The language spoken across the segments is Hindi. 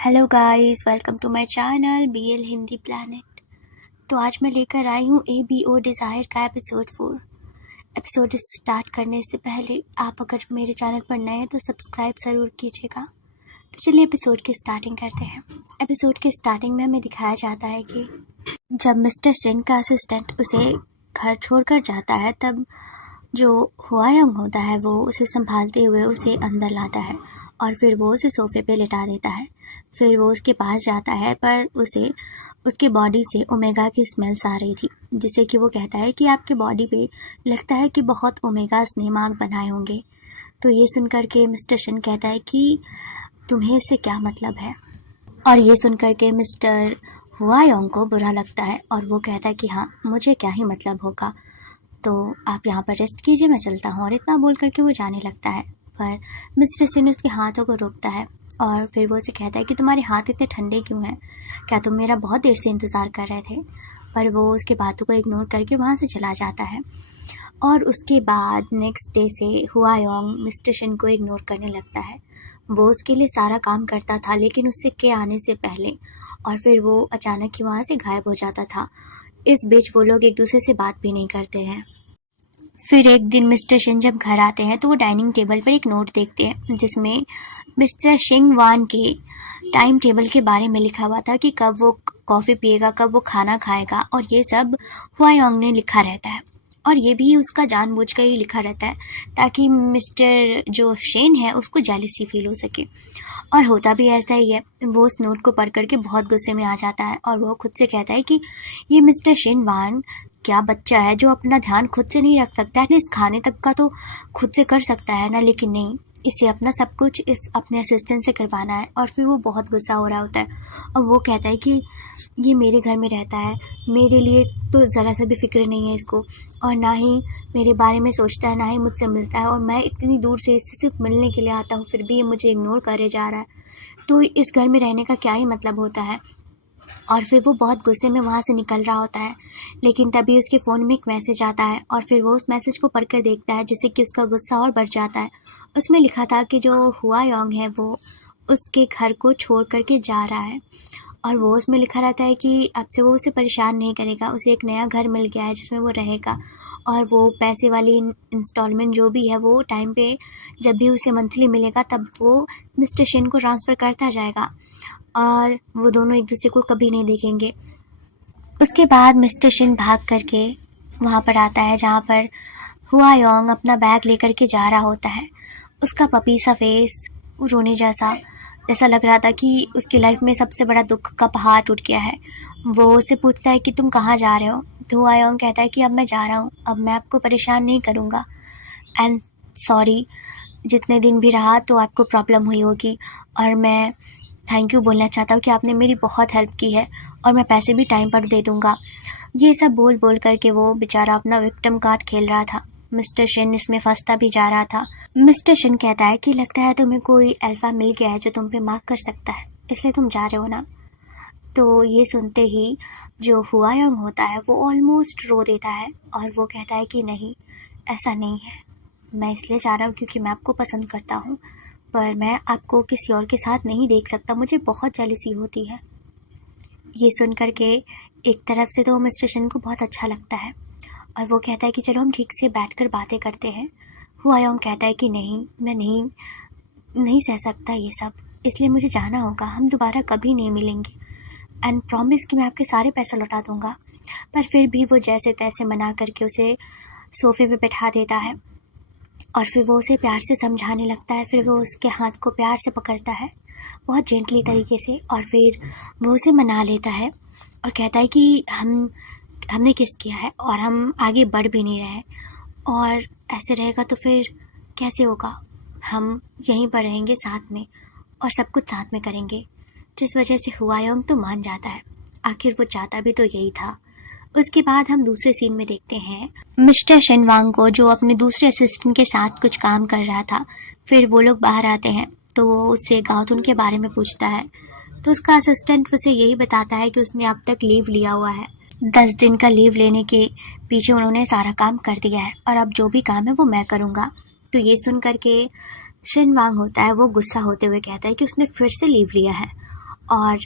Hello guys, welcome to my channel BL Hindi planet. तो आज मैं लेकर आई हूँ ABO डिज़ायर का एपिसोड 4। एपिसोड स्टार्ट करने से पहले आप अगर मेरे चैनल पर नए हैं तो सब्सक्राइब ज़रूर कीजिएगा। तो चलिए एपिसोड की स्टार्टिंग करते हैं। एपिसोड की स्टार्टिंग में हमें दिखाया जाता है कि जब मिस्टर सिंह का असिस्टेंट उसे घर छोड़कर जाता है तब जो हुआयोंग होता है वो उसे संभालते हुए उसे अंदर लाता है और फिर वो उसे सोफ़े पे लिटा देता है। फिर वो उसके पास जाता है पर उसे उसके बॉडी से ओमेगा की स्मेल्स आ रही थी, जिससे कि वो कहता है कि आपके बॉडी पे लगता है कि बहुत ओमेगा स्नेह मार्क बनाए होंगे। तो ये सुनकर के मिस्टर शन कहता है कि तुम्हें इससे क्या मतलब है। और ये सुनकर के मिस्टर हुआयोंग को बुरा लगता है और वो कहता है कि हाँ, मुझे क्या ही मतलब होगा, तो आप यहाँ पर रेस्ट कीजिए, मैं चलता हूँ। और इतना बोल करके वो जाने लगता है पर मिस्टर सिन उसके हाथों को रोकता है और फिर वो उसे कहता है कि तुम्हारे हाथ इतने ठंडे क्यों हैं, क्या तुम मेरा बहुत देर से इंतज़ार कर रहे थे। पर वो उसके बातों को इग्नोर करके वहाँ से चला जाता है। और उसके बाद नेक्स्ट डे से हुआयोंग मिस्टर शिन को इग्नोर करने लगता है। वो उसके लिए सारा काम करता था लेकिन उससे के आने से पहले, और फिर वो अचानक ही वहाँ से गायब हो जाता था। इस बीच वो लोग एक दूसरे से बात भी नहीं करते हैं। फिर एक दिन मिस्टर शिन जब घर आते हैं तो वो डाइनिंग टेबल पर एक नोट देखते हैं जिसमें मिस्टर शिंग वान के टाइम टेबल के बारे में लिखा हुआ था कि कब वो कॉफ़ी पिएगा, कब वो खाना खाएगा, और ये सब हुआयोंग ने लिखा रहता है। और ये भी उसका जानबूझकर ही लिखा रहता है ताकि मिस्टर जो शेन है उसको जेलसी फील हो सके। और होता भी ऐसा ही है। वो उस नोट को पढ़ करके बहुत गुस्से में आ जाता है और वो खुद से कहता है कि ये मिस्टर शिन वान क्या बच्चा है जो अपना ध्यान खुद से नहीं रख सकता, एटलीस्ट खाने तक का तो खुद से कर सकता है ना, लेकिन नहीं, इसे अपना सब कुछ इस अपने असिस्टेंट से करवाना है। और फिर वो बहुत गुस्सा हो रहा होता है और वो कहता है कि ये मेरे घर में रहता है, मेरे लिए तो ज़रा सा भी फिक्र नहीं है इसको, और ना ही मेरे बारे में सोचता है, ना ही मुझसे मिलता है, और मैं इतनी दूर से इससे सिर्फ मिलने के लिए आता हूँ फिर भी ये मुझे इग्नोर करे जा रहा है, तो इस घर में रहने का क्या ही मतलब होता है। और फिर वो बहुत गुस्से में वहाँ से निकल रहा होता है, लेकिन तभी उसके फ़ोन में एक मैसेज आता है और फिर वो उस मैसेज को पढ़कर देखता है जिससे कि उसका गुस्सा और बढ़ जाता है। उसमें लिखा था कि जो हुआयोंग है वो उसके घर को छोड़ करके जा रहा है, और वो उसमें लिखा रहता है कि अब से वो उसे परेशान नहीं करेगा, उसे एक नया घर मिल गया है जिसमें वो रहेगा, और वो पैसे वाली इंस्टॉलमेंट जो भी है वो टाइम पे जब भी उसे मंथली मिलेगा तब वो मिस्टर शिन को ट्रांसफ़र करता जाएगा, और वो दोनों एक दूसरे को कभी नहीं देखेंगे। उसके बाद मिस्टर शिन भाग करके वहाँ पर आता है जहाँ पर हुआयोंग अपना बैग लेकर के जा रहा होता है। उसका पपी सा फेस रोने जैसा ऐसा लग रहा था कि उसकी लाइफ में सबसे बड़ा दुख का पहाड़ टूट गया है। वो उससे पूछता है कि तुम कहाँ जा रहे हो, तो हुआयोंग कहता है कि अब मैं जा रहा हूँ, अब मैं आपको परेशान नहीं करूँगा, एंड सॉरी, जितने दिन भी रहा तो आपको प्रॉब्लम हुई होगी, और मैं थैंक यू बोलना चाहता हूँ कि आपने मेरी बहुत हेल्प की है, और मैं पैसे भी टाइम पर दे दूँगा। ये सब बोल बोल करके वो बेचारा अपना विक्टिम कार्ड खेल रहा था। मिस्टर शिन इसमें फंसता भी जा रहा था। मिस्टर शिन कहता है कि लगता है तुम्हें कोई अल्फ़ा मिल गया है जो तुम पे मार्क कर सकता है, इसलिए तुम जा रहे हो ना। तो ये सुनते ही जो हुआयोंग होता है वो ऑलमोस्ट रो देता है और वो कहता है कि नहीं, ऐसा नहीं है, मैं इसलिए जा रहा हूँ क्योंकि मैं आपको पसंद करता हूँ, पर मैं आपको किसी और के साथ नहीं देख सकता, मुझे बहुत जेलसी होती है। ये सुन कर के एक तरफ से तो मिस्टर शिन को बहुत अच्छा लगता है और वो कहता है कि चलो हम ठीक से बैठकर बातें करते हैं। हुआयोंग कहता है कि नहीं, मैं नहीं सह सकता ये सब, इसलिए मुझे जाना होगा, हम दोबारा कभी नहीं मिलेंगे, एंड प्रॉमिस कि मैं आपके सारे पैसे लौटा दूंगा। पर फिर भी वो जैसे तैसे मना करके उसे सोफ़े पे बैठा देता है और फिर वो उसे प्यार से समझाने लगता है। फिर वो उसके हाथ को प्यार से पकड़ता है बहुत जेंटली तरीके से, और फिर वो उसे मना लेता है और कहता है कि हमने किस किया है और हम आगे बढ़ भी नहीं रहे, और ऐसे रहेगा तो फिर कैसे होगा, हम यहीं पर रहेंगे साथ में और सब कुछ साथ में करेंगे। जिस वजह से हुआयोंग तो मान जाता है, आखिर वो चाहता भी तो यही था। उसके बाद हम दूसरे सीन में देखते हैं मिस्टर शिनवांग को जो अपने दूसरे असिस्टेंट के साथ कुछ काम कर रहा था। फिर वो लोग बाहर आते हैं तो वो उससे गाउतुन के बारे में पूछता है, तो उसका असिस्टेंट उसे यही बताता है कि उसने अब तक लीव लिया हुआ है, 10 दिन का लीव लेने के पीछे उन्होंने सारा काम कर दिया है और अब जो भी काम है वो मैं करूँगा। तो ये सुन करके शिनवांग होता है वो गुस्सा होते हुए कहता है कि उसने फिर से लीव लिया है, और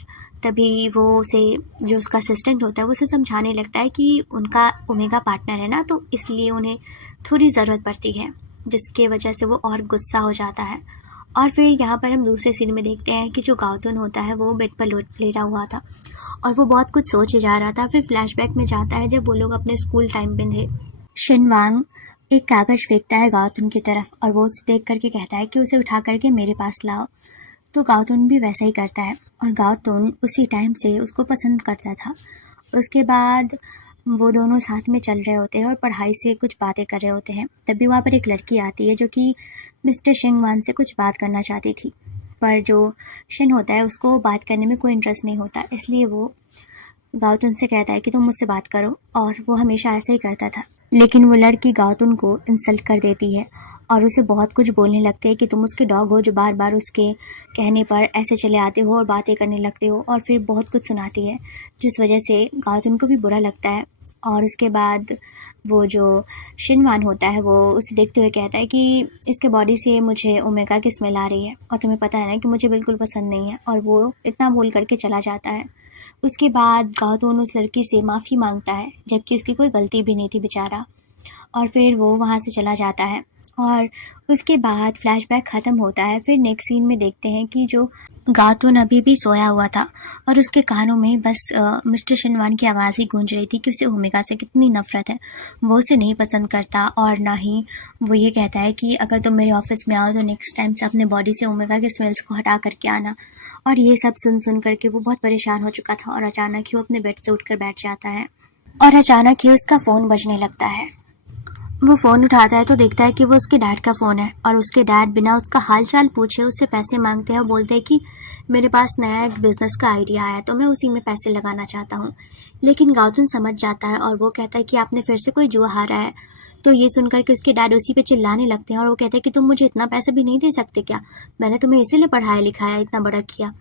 तभी वो उसे, जो उसका असिस्टेंट होता है, वो उसे समझाने लगता है कि उनका ओमेगा पार्टनर है ना, तो इसलिए उन्हें थोड़ी ज़रूरत पड़ती है, जिसके वजह से वो और गुस्सा हो जाता है। और फिर यहाँ पर हम दूसरे सीन में देखते हैं कि जो गाउतुन होता है वो बेड पर लेटा हुआ था और वो बहुत कुछ सोचे जा रहा था। फिर फ्लैशबैक में जाता है जब वो लोग अपने स्कूल टाइम पे थे। शिनवांग एक कागज़ फेंकता है गाउतुन की तरफ और वो उसे देख करके कहता है कि उसे उठा करके मेरे पास लाओ। तो गाउतुन भी वैसा ही करता है और गाउतुन उसी टाइम से उसको पसंद करता था। उसके बाद वो दोनों साथ में चल रहे होते हैं और पढ़ाई से कुछ बातें कर रहे होते हैं। तभी वहाँ पर एक लड़की आती है जो कि मिस्टर शिनवान से कुछ बात करना चाहती थी, पर जो शिन होता है उसको बात करने में कोई इंटरेस्ट नहीं होता, इसलिए वो गाउतुन से कहता है कि तुम मुझसे बात करो, और वो हमेशा ऐसा ही करता था। लेकिन वो लड़की गाउतुन को इंसल्ट कर देती है और उसे बहुत कुछ बोलने लगती है कि तुम उसके डॉग हो जो बार बार उसके कहने पर ऐसे चले आते हो और बातें करने लगते हो, और फिर बहुत कुछ सुनाती है, जिस वजह से गाउतुन को भी बुरा लगता है। और उसके बाद वो जो शिनवान होता है वो उसे देखते हुए कहता है कि इसके बॉडी से मुझे ओमेगा की स्मेल आ रही है और तुम्हें पता है ना कि मुझे बिल्कुल पसंद नहीं है, और वो इतना बोल करके चला जाता है। उसके बाद गाउतुन उस लड़की से माफ़ी मांगता है, जबकि उसकी कोई गलती भी नहीं थी बेचारा, और फिर वो वहाँ से चला जाता है। और उसके बाद फ्लैशबैक ख़त्म होता है। फिर नेक्स्ट सीन में देखते हैं कि जो गाउतुन अभी भी सोया हुआ था और उसके कानों में बस मिस्टर शिनवान की आवाज़ ही गूंज रही थी कि उसे ओमेगा से कितनी नफ़रत है, वो उसे नहीं पसंद करता, और ना ही वो ये कहता है कि अगर तुम मेरे ऑफिस में आओ तो नेक्स्ट टाइम से अपने बॉडी से ओमेगा के स्मेल्स को हटा करके आना। और ये सब सुन करके वो बहुत परेशान हो चुका था और अचानक ही वो अपने बेड से उठकर बैठ जाता है और अचानक ही उसका फ़ोन बजने लगता है। वो फ़ोन उठाता है तो देखता है कि वो उसके डैड का फ़ोन है, और उसके डैड बिना उसका हाल चाल पूछे उससे पैसे मांगते हैं और बोलते हैं कि मेरे पास नया एक बिज़नेस का आइडिया आया तो मैं उसी में पैसे लगाना चाहता हूँ। लेकिन गाउतुन समझ जाता है और वो कहता है कि आपने फिर से कोई जुआ हारा है। तो ये सुनकर के उसके डैड उसी पे चिल्लाने लगते हैं और वो कहते हैं कि तुम मुझे इतना पैसा भी नहीं दे सकते क्या? मैंने तुम्हें इसीलिए पढ़ाया लिखाया, इतना बड़ा किया।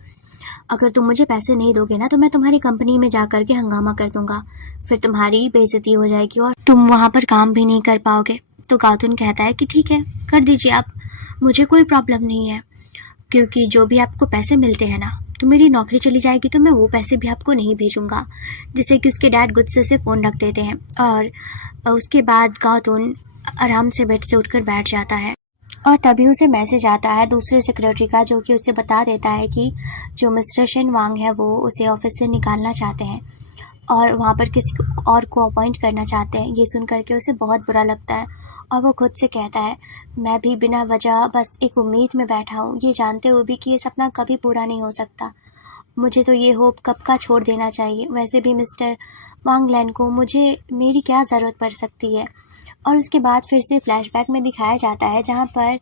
अगर तुम मुझे पैसे नहीं दोगे ना तो मैं तुम्हारी कंपनी में जा कर के हंगामा कर दूंगा, फिर तुम्हारी बेइज्जती हो जाएगी और तुम वहाँ पर काम भी नहीं कर पाओगे। तो गाउतुन कहता है कि ठीक है, कर दीजिए आप, मुझे कोई प्रॉब्लम नहीं है, क्योंकि जो भी आपको पैसे मिलते हैं ना, तो मेरी नौकरी चली जाएगी तो मैं वो पैसे भी आपको नहीं भेजूंगा। जिससे कि उसके डैड गुस्से से फ़ोन रख देते हैं और उसके बाद गाउतुन आराम से बेड से उठकर बैठ जाता है। और तभी उसे मैसेज आता है दूसरे सेक्रेटरी का, जो कि उसे बता देता है कि जो मिस्टर शिनवांग है वो उसे ऑफिस से निकालना चाहते हैं और वहाँ पर किसी और को अपॉइंट करना चाहते हैं। ये सुन करके उसे बहुत बुरा लगता है और वो खुद से कहता है, मैं भी बिना वजह बस एक उम्मीद में बैठा हूँ, ये जानते हुए भी कि ये सपना कभी पूरा नहीं हो सकता। मुझे तो ये होप कब का छोड़ देना चाहिए। वैसे भी मिस्टर वांग लैन को मुझे मेरी क्या ज़रूरत पड़ सकती है। और उसके बाद फिर से फ्लैशबैक में दिखाया जाता है जहाँ पर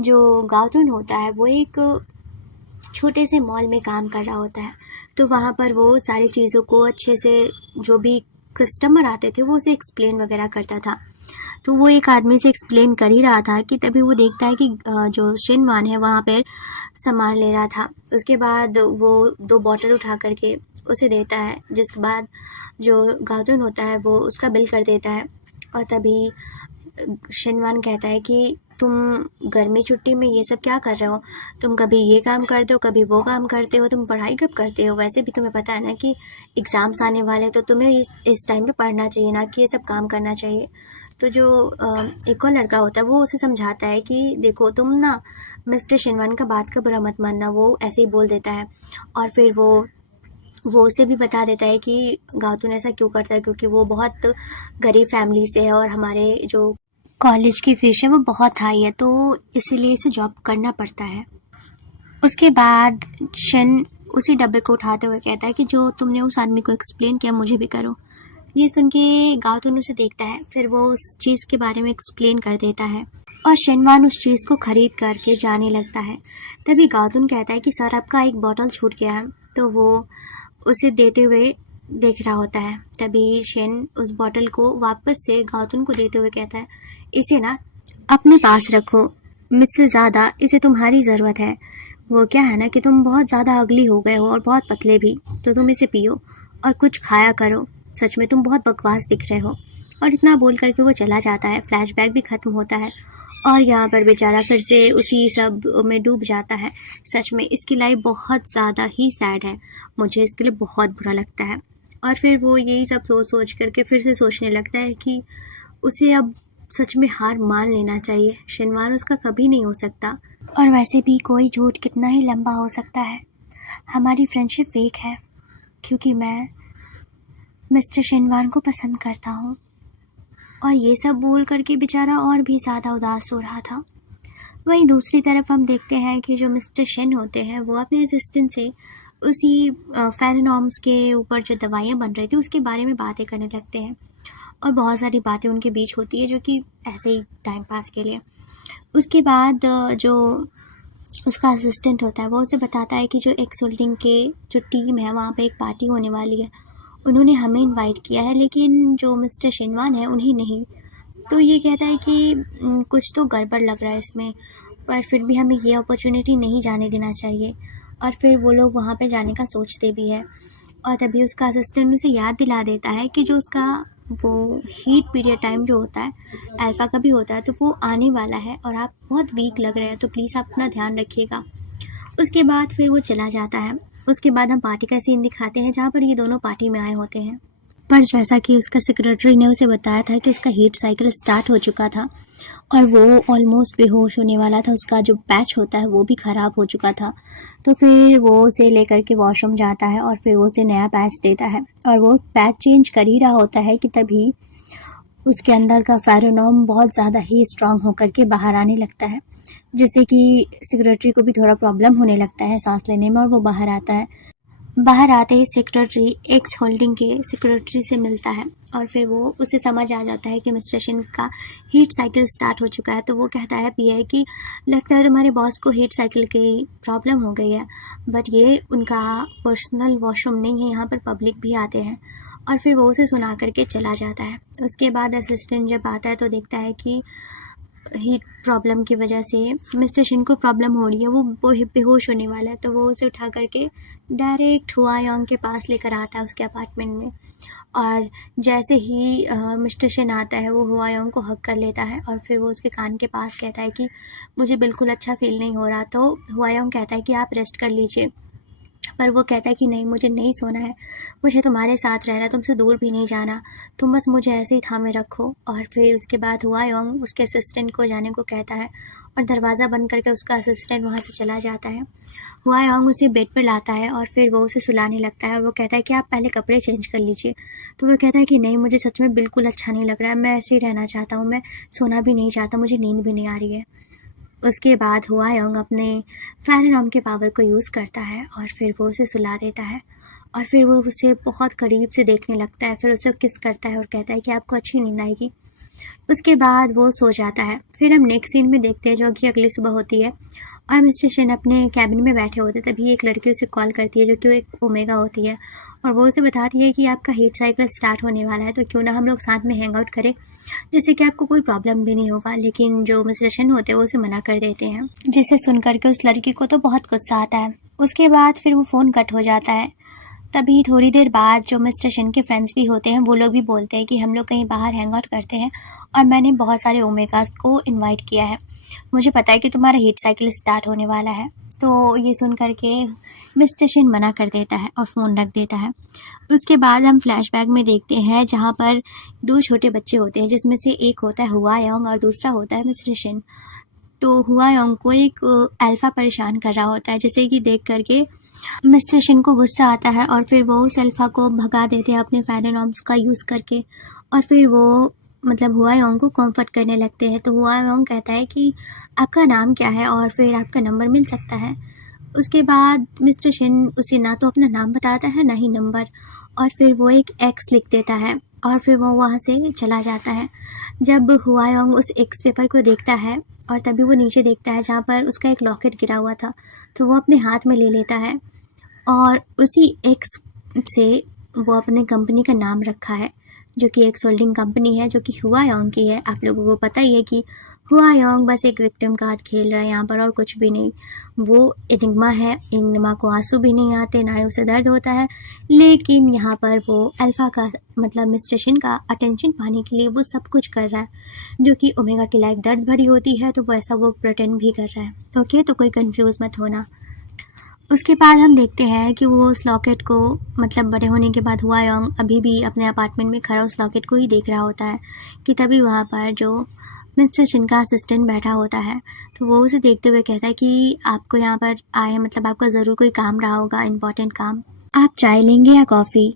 जो गाउतुन होता है वो एक छोटे से मॉल में काम कर रहा होता है। तो वहाँ पर वो सारी चीज़ों को अच्छे से, जो भी कस्टमर आते थे वो उसे एक्सप्लेन वगैरह करता था। तो वो एक आदमी से एक्सप्लेन कर ही रहा था कि तभी वो देखता है कि जो शिनवान है वहाँ पर सामान ले रहा था। उसके बाद वो 2 बॉटल उठा करके उसे देता है, जिसके बाद जो गाउतुन होता है वो उसका बिल कर देता है। और तभी शिनवान कहता है कि तुम गर्मी छुट्टी में ये सब क्या कर रहे हो? तुम कभी ये काम करते हो, कभी वो काम करते हो, तुम पढ़ाई कब करते हो? वैसे भी तुम्हें पता है ना कि एग्ज़ाम्स आने वाले, तो तुम्हें इस टाइम पे पढ़ना चाहिए, ना कि ये सब काम करना चाहिए। तो जो एक और लड़का होता है वो उसे समझाता है कि देखो तुम ना मिस्टर शिनवान का बात का बुरा मत मानना, वो ऐसे ही बोल देता है। और फिर वो उसे भी बता देता है कि गाउतुन ऐसा क्यों करता है, क्योंकि वो बहुत गरीब फैमिली से है और हमारे जो कॉलेज की फ़ीस है वो बहुत हाई है, तो इसीलिए इसे जॉब करना पड़ता है। उसके बाद शिन उसी डब्बे को उठाते हुए कहता है कि जो तुमने उस आदमी को एक्सप्लेन किया मुझे भी करो। ये सुन के गाउतुन उसे देखता है, फिर वो उस चीज़ के बारे में एक्सप्लेन कर देता है और शिनवान उस चीज़ को ख़रीद करके जाने लगता है। तभी गाउतुन कहता है कि सर आपका एक बॉटल छूट गया है, तो वो उसे देते हुए देख रहा होता है। तभी शिन उस बॉटल को वापस से गाउतुन को देते हुए कहता है, इसे ना अपने पास रखो, मुझसे ज़्यादा इसे तुम्हारी ज़रूरत है। वो क्या है ना कि तुम बहुत ज़्यादा अगली हो गए हो और बहुत पतले भी, तो तुम इसे पियो और कुछ खाया करो, सच में तुम बहुत बकवास दिख रहे हो। और इतना बोल करके वो चला जाता है। फ्लैशबैक भी ख़त्म होता है और यहाँ पर बेचारा फिर से उसी सब में डूब जाता है। सच में इसकी लाइफ बहुत ज़्यादा ही सैड है, मुझे इसके लिए बहुत बुरा लगता है। और फिर वो यही सब सोच सोच करके फिर से सोचने लगता है कि उसे अब सच में हार मान लेना चाहिए, शिनवार उसका कभी नहीं हो सकता। और वैसे भी कोई झूठ कितना ही लंबा हो सकता है, हमारी फ्रेंडशिप फेक है क्योंकि मैं मिस्टर शिनवार को पसंद करता हूँ। और ये सब बोल करके बेचारा और भी ज़्यादा उदास हो रहा था। वहीं दूसरी तरफ हम देखते हैं कि जो मिस्टर शिन होते हैं वो अपने असिस्टेंट से उसी फेरेनॉम्स के ऊपर जो दवाइयाँ बन रही थी उसके बारे में बातें करने लगते हैं। और बहुत सारी बातें उनके बीच होती है जो कि ऐसे ही टाइम पास के लिए। उसके बाद जो उसका असिस्टेंट होता है वो उसे बताता है कि जो एक्स होल्डिंग के जो टीम है वहाँ पे एक पार्टी होने वाली है, उन्होंने हमें इनवाइट किया है लेकिन जो मिस्टर शिनवान है उन्हें नहीं। तो ये कहता है कि कुछ तो गड़बड़ लग रहा है इसमें, पर फिर भी हमें ये अपॉर्चुनिटी नहीं जाने देना चाहिए। और फिर वो लोग वहाँ पे जाने का सोचते भी है। और तभी उसका असिस्टेंट उसे याद दिला देता है कि जो उसका वो हीट पीरियड टाइम जो होता है अल्फ़ा का भी होता है, तो वो आने वाला है और आप बहुत वीक लग रहे हैं, तो प्लीज़ आप अपना ध्यान रखिएगा। उसके बाद फिर वो चला जाता है। उसके बाद हम पार्टी का सीन दिखाते हैं जहाँ पर ये दोनों पार्टी में आए होते हैं। पर जैसा कि उसका सेक्रेटरी ने उसे बताया था कि उसका हीट साइकिल स्टार्ट हो चुका था और वो ऑलमोस्ट बेहोश होने वाला था, उसका जो पैच होता है वो भी ख़राब हो चुका था। तो फिर वो उसे लेकर के वॉशरूम जाता है और फिर वो उसे नया पैच देता है और वो पैच चेंज कर ही रहा होता है कि तभी उसके अंदर का फेरोनॉम बहुत ज़्यादा ही स्ट्रांग होकर के बाहर आने लगता है, जिससे कि सेक्रेटरी को भी थोड़ा प्रॉब्लम होने लगता है सांस लेने में और वो बाहर आता है। बाहर आते ही सेक्रेटरी एक्स होल्डिंग के सेक्रेटरी से मिलता है और फिर वो उसे समझ आ जाता है कि मिस्टर शिन का हीट साइकिल स्टार्ट हो चुका है। तो वो कहता है पीए कि लगता है तुम्हारे बॉस को हीट साइकिल की प्रॉब्लम हो गई है, बट ये उनका पर्सनल वॉशरूम नहीं है, यहाँ पर पब्लिक भी आते हैं। और फिर वो उसे सुना करके चला जाता है। उसके बाद असिस्टेंट जब आता है तो देखता है कि हीट प्रॉब्लम की वजह से मिस्टर शिन को प्रॉब्लम हो रही है, वो बेहोश होने वाला है। तो वो उसे उठा करके डायरेक्ट हुआयोंग के पास लेकर आता है उसके अपार्टमेंट में। और जैसे ही मिस्टर शिन आता है वो हुआयोंग को हक कर लेता है और फिर वो उसके कान के पास कहता है कि मुझे बिल्कुल अच्छा फील नहीं हो रहा। तो हुआयोंग कहता है कि आप रेस्ट कर लीजिए, पर वो कहता है कि नहीं, मुझे नहीं सोना है, मुझे तुम्हारे साथ रहना, तुमसे दूर भी नहीं जाना, तुम बस मुझे ऐसे ही थामे रखो। और फिर उसके बाद हुआयोंग उसके असिस्टेंट को जाने को कहता है और दरवाज़ा बंद करके उसका असिस्टेंट वहाँ से चला जाता है। हुआयोंग उसे बेड पर लाता है और फिर वो उसे सुलाने लगता है और वो कहता है कि आप पहले कपड़े चेंज कर लीजिए। तो वो कहता है कि नहीं, मुझे सच में बिल्कुल अच्छा नहीं लग रहा है, मैं ऐसे ही रहना चाहता हूँ, मैं सोना भी नहीं चाहता, मुझे नींद भी नहीं आ रही है। उसके बाद हुआयोंग अपने फेरेनॉम के पावर को यूज़ करता है और फिर वो उसे सुला देता है और फिर वो उसे बहुत करीब से देखने लगता है, फिर उसे किस करता है और कहता है कि आपको अच्छी नींद आएगी। उसके बाद वो सो जाता है। फिर हम नेक्स्ट सीन में देखते हैं जो कि अगली सुबह होती है और मिस्टर शिन अपने कैबिन में बैठे होते, तभी एक लड़की उसे कॉल करती है जो कि एक ओमेगा होती है और वो उसे बताती है कि आपका हीट साइकिल स्टार्ट होने वाला है, तो क्यों ना हम लोग साथ में हैंग आउट करें, जिससे कि आपको कोई प्रॉब्लम भी नहीं होगा। लेकिन जो मिस्टर शिन होते हैं वो उसे मना कर देते हैं, जिसे सुन करके उस लड़की को तो बहुत गुस्सा आता है। उसके बाद फिर वो फ़ोन कट हो जाता है। तभी थोड़ी देर बाद जो मिस्टर शिन के फ्रेंड्स भी होते हैं वो लोग भी बोलते हैं कि हम लोग कहीं बाहर हैंग आउट करते हैं और मैंने बहुत सारे ओमेगास को इनवाइट किया है, मुझे पता है कि तुम्हारा हीट साइकिल स्टार्ट होने वाला है। तो ये सुन करके मिस्टर शिन मना कर देता है और फ़ोन रख देता है। उसके बाद हम फ्लैशबैक में देखते हैं जहाँ पर दो छोटे बच्चे होते हैं, जिसमें से एक होता है हुआयोंग और दूसरा होता है मिस्टर शिन। तो हुआयोंग को एक अल्फ़ा परेशान कर रहा होता है, जिसे कि देख करके मिस्टर शिन को गुस्सा आता है और फिर वो उस अल्फ़ा को भगा देते हैं अपने फेरेनॉम्स का यूज़ करके। और फिर वो हुआयोंग को कम्फर्ट करने लगते हैं। तो हुआयोंग कहता है कि आपका नाम क्या है और फिर आपका नंबर मिल सकता है। उसके बाद मिस्टर शिन उसे ना तो अपना नाम बताता है ना ही नंबर, और फिर वो एक एक्स लिख देता है और फिर वो वहाँ से चला जाता है। जब हुआयोंग उस एक्स पेपर को देखता है और तभी वो नीचे देखता है जहाँ पर उसका एक लॉकेट गिरा हुआ था, तो वो अपने हाथ में ले लेता है और उसी एक्स से वो अपने कंपनी का नाम रखा है जो कि एक सोल्डिंग कंपनी है जो कि हुआयोंग की है। आप लोगों को पता ही है कि हुआयोंग बस एक विक्टिम कार्ड खेल रहा है यहाँ पर और कुछ भी नहीं। वो एनिग्मा है, एनिग्मा को आंसू भी नहीं आते, ना ही उसे दर्द होता है, लेकिन यहाँ पर वो अल्फ़ा का मतलब मिस्टर शिन का अटेंशन पाने के लिए वो सब कुछ कर रहा है, जो कि ओमेगा की लाइफ दर्द भरी होती है, तो वैसा वो प्रिटेंड भी कर रहा है। ओके, तो कोई कंफ्यूज मत होना। उसके बाद हम देखते हैं कि वो उस लॉकेट को मतलब बड़े होने के बाद हुआयोंग अभी भी अपने अपार्टमेंट में खड़ा उस लॉकेट को ही देख रहा होता है कि तभी वहाँ पर जो मिस्टर शिन का असिस्टेंट बैठा होता है, तो वो उसे देखते हुए कहता है कि आपको यहाँ पर आए मतलब आपका ज़रूर कोई काम रहा होगा, इम्पोर्टेंट काम। आप चाय लेंगे या कॉफ़ी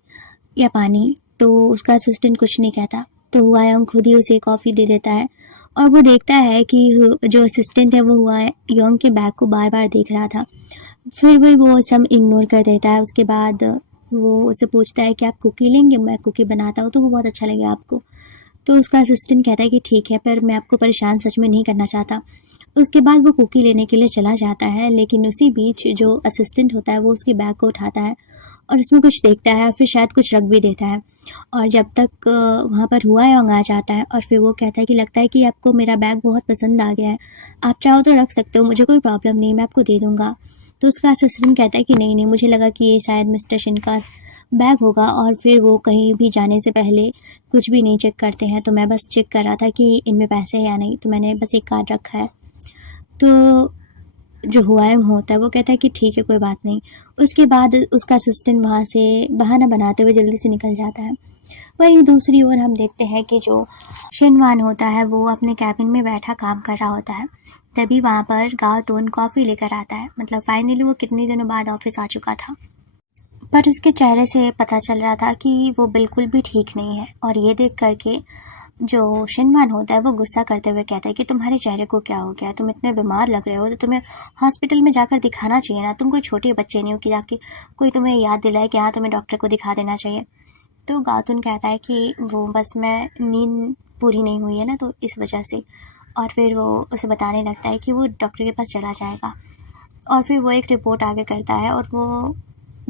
या पानी? तो उसका असिस्टेंट कुछ नहीं कहता, तो हुआयोंग खुद ही उसे कॉफ़ी दे देता है और वो देखता है कि जो असिस्टेंट है वो हुआयोंग के बैग को बार बार देख रहा था। फिर भी वो सब इग्नोर कर देता है। उसके बाद वो उससे पूछता है कि आप कुकी लेंगे, मैं कुकी बनाता हूँ तो वो बहुत अच्छा लगेगा आपको। तो उसका असिस्टेंट कहता है कि ठीक है, पर मैं आपको परेशान सच में नहीं करना चाहता। उसके बाद वो कुकी लेने के लिए चला जाता है, लेकिन उसी बीच जो असिस्टेंट होता है वो उसके बैग को उठाता है और उसमें कुछ देखता है, फिर शायद कुछ रख भी देता है। और जब तक वहाँ पर हुआयोंग आ जाता है और फिर वो कहता है कि लगता है कि आपको मेरा बैग बहुत पसंद आ गया है, आप चाहो तो रख सकते हो, मुझे कोई प्रॉब्लम नहीं, मैं आपको दे दूँगा। तो उसका असिस्टेंट कहता है कि नहीं नहीं, मुझे लगा कि ये शायद मिस्टर शिन का बैग होगा और फिर वो कहीं भी जाने से पहले कुछ भी नहीं चेक करते हैं, तो मैं बस चेक कर रहा था कि इनमें पैसे हैं या नहीं, तो मैंने बस एक कार्ड रखा है। तो जो हुआयोंग होता है वो कहता है कि ठीक है, कोई बात नहीं। उसके बाद उसका असिस्टेंट वहाँ से बहाना बनाते हुए जल्दी से निकल जाता है। वहीं दूसरी ओर हम देखते हैं कि जो शिनवान होता है वो अपने कैबिन में बैठा काम कर रहा होता है। तभी वहाँ पर गाओतून कॉफ़ी लेकर आता है। मतलब फाइनली वो कितने दिनों बाद ऑफिस आ चुका था, पर उसके चेहरे से पता चल रहा था कि वो बिल्कुल भी ठीक नहीं है। और ये देख करके जो शिनवान होता है वो गुस्सा करते हुए कहता है कि तुम्हारे चेहरे को क्या हो गया, तुम इतने बीमार लग रहे हो, तो तुम्हें हॉस्पिटल में जाकर दिखाना चाहिए ना, तुम कोई छोटे बच्चे नहीं हो कि जाके कोई तुम्हें याद दिलाए कि हाँ तुम्हें डॉक्टर को दिखा देना चाहिए। तो गाओतून कहता है कि वो बस मैं नींद पूरी नहीं हुई है ना, तो इस वजह से। और फिर वो उसे बताने लगता है कि वो डॉक्टर के पास चला जाएगा। और फिर वो एक रिपोर्ट आगे करता है और वो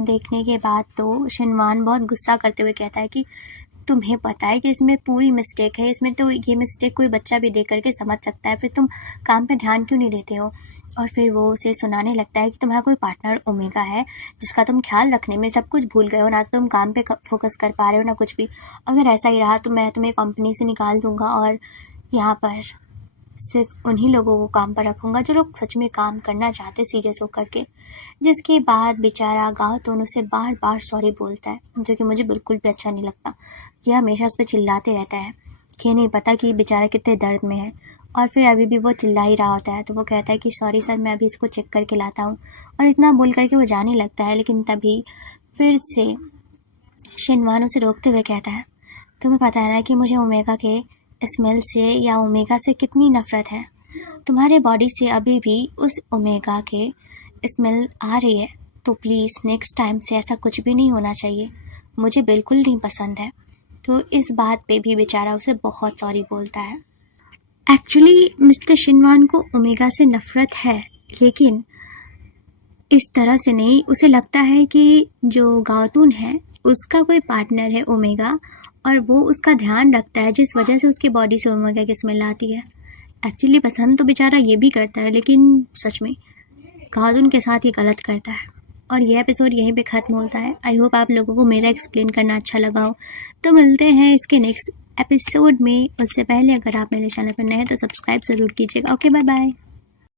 देखने के बाद तो शिनवान बहुत गुस्सा करते हुए कहता है कि तुम्हें पता है कि इसमें पूरी मिस्टेक है, इसमें तो ये मिस्टेक कोई बच्चा भी देख करके समझ सकता है, फिर तुम काम पे ध्यान क्यों नहीं देते हो। और फिर वो उसे सुनाने लगता है कि तुम्हारा कोई पार्टनर ओमेगा है जिसका तुम ख्याल रखने में सब कुछ भूल गए हो, ना तो तुम काम पे फोकस कर पा रहे हो ना कुछ भी। अगर ऐसा ही रहा तो मैं तुम्हें कंपनी से निकाल दूंगा और यहाँ पर सिर्फ उन्हीं लोगों को काम पर रखूँगा जो लोग सच में काम करना चाहते सीरियस होकर के। जिसके बाद बेचारा गाओतून उसे बार बार सॉरी बोलता है, जो कि मुझे बिल्कुल भी अच्छा नहीं लगता। यह हमेशा उस पर चिल्लाते रहता है कि ये नहीं पता कि बेचारा कितने दर्द में है। और फिर अभी भी वो चिल्ला ही रहा होता है, तो वो कहता है कि सॉरी सर, मैं अभी इसको चेक करके लाता हूँ। और इतना बोल करके वो जाने लगता है, लेकिन तभी फिर से शिनवान उसे रोकते हुए कहता है, तुम्हें पता है ना कि मुझे ओमेगा के स्मेल से या ओमेगा से कितनी नफ़रत है। तुम्हारे बॉडी से अभी भी उस ओमेगा के स्मेल आ रही है, तो प्लीज़ नेक्स्ट टाइम से ऐसा कुछ भी नहीं होना चाहिए, मुझे बिल्कुल नहीं पसंद है। तो इस बात पे भी बेचारा उसे बहुत सॉरी बोलता है। एक्चुअली मिस्टर शिनवान को ओमेगा से नफ़रत है, लेकिन इस तरह से नहीं। उसे लगता है कि जो गाओतून है उसका कोई पार्टनर है ओमेगा, और वो उसका ध्यान रखता है, जिस वजह से उसकी बॉडी से ओमेगा की स्मेल आती है। एक्चुअली पसंद तो बेचारा ये भी करता है, लेकिन सच में गाओतून के साथ ये गलत करता है। और ये एपिसोड यहीं पे ख़त्म होता है। आई होप आप लोगों को मेरा एक्सप्लेन करना अच्छा लगा हो। तो मिलते हैं इसके नेक्स्ट एपिसोड में। उससे पहले अगर आप मेरे चैनल पर नए हैं तो सब्सक्राइब ज़रूर कीजिएगा। Okay, bye bye.